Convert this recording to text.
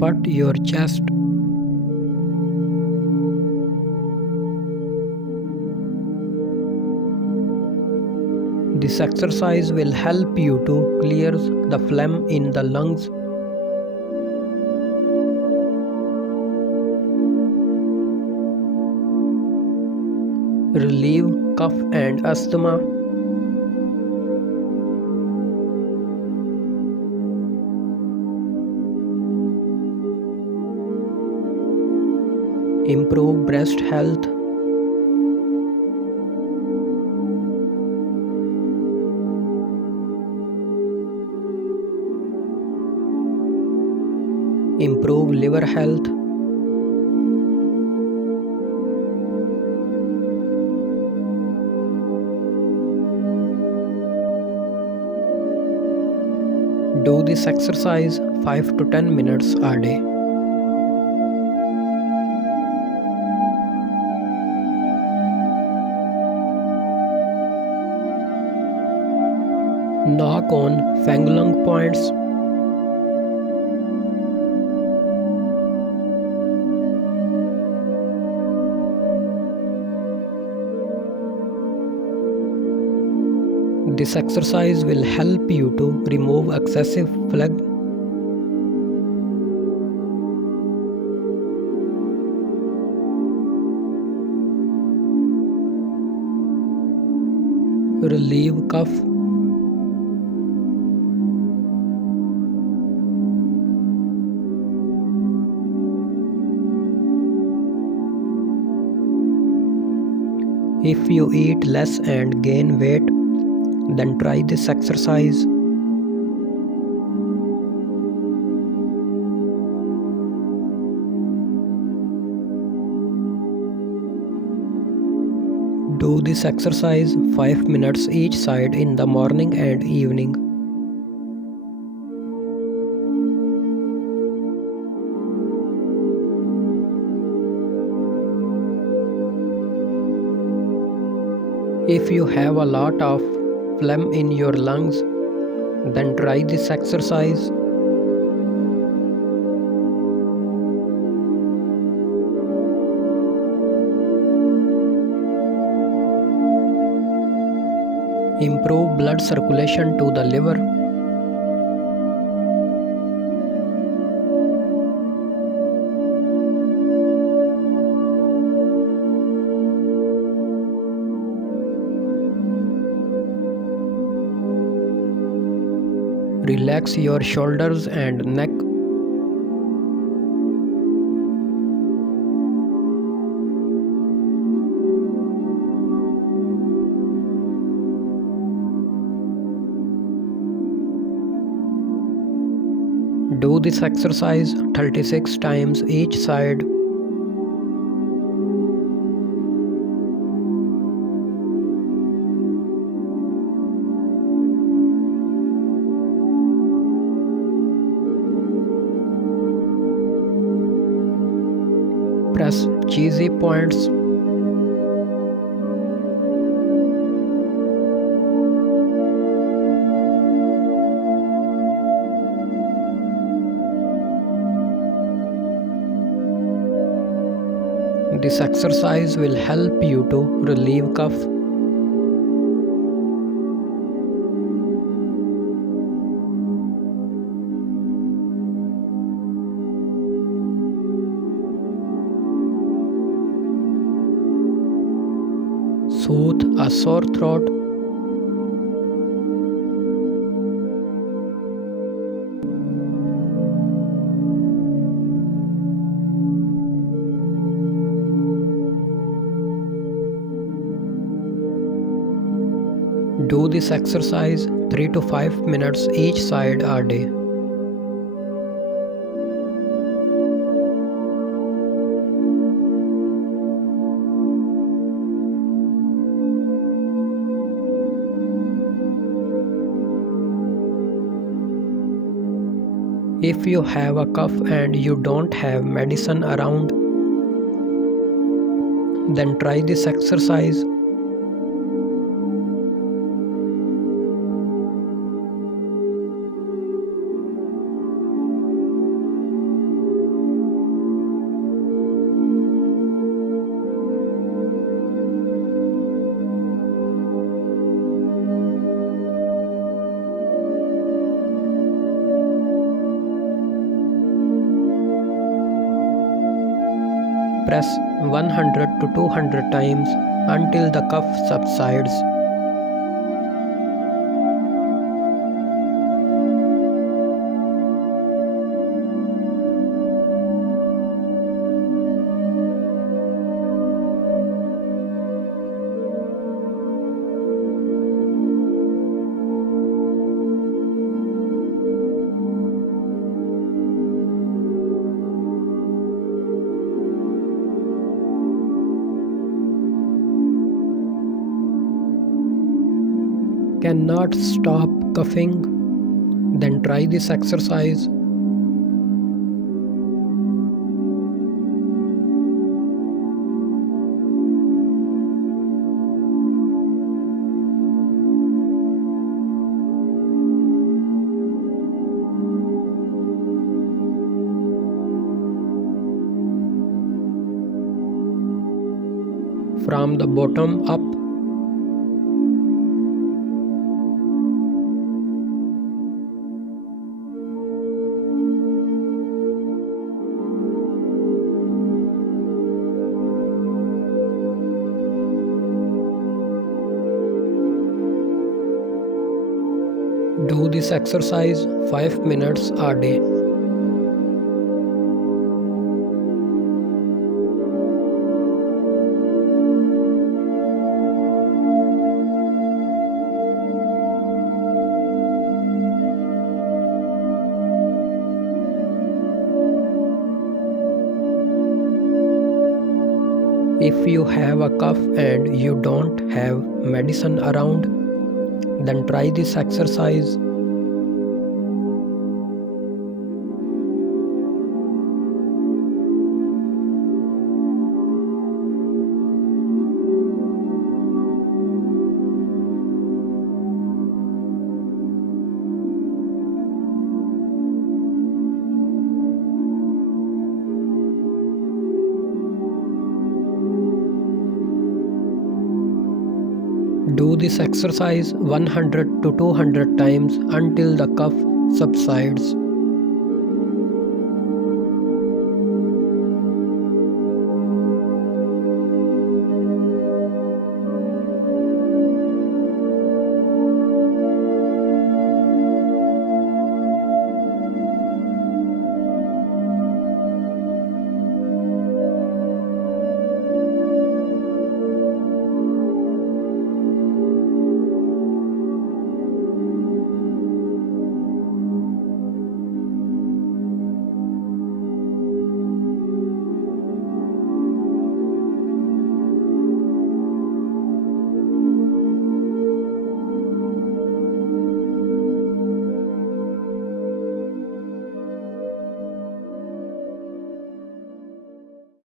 but your chest. This exercise will help you to clear the phlegm in the lungs. Relieve cough and asthma. Improve breast health. Improve liver health. Do this exercise 5 to 10 minutes a day. Knock on Fenglong points. This exercise will help you to remove excessive phlegm. Relieve cough. If you eat less and gain weight, then try this exercise. Do this exercise 5 minutes each side in the morning and evening. If you have a lot of phlegm in your lungs, then try this exercise. Improve blood circulation to the liver. Relax your shoulders and neck. Do this exercise 36 times each side. Press Chize points. This exercise will help you to relieve cough. Soothe a sore throat. Do this exercise 3 to 5 minutes each side a day. If you have a cough and you don't have medicine around, then try this exercise. press 100 to 200 times until the cough subsides. Cannot stop coughing? Then try this exercise. From the bottom up. Do this exercise 5 minutes a day. If you have a cough and you don't have medicine around, then try this exercise. Do this exercise 100 to 200 times until the cough subsides.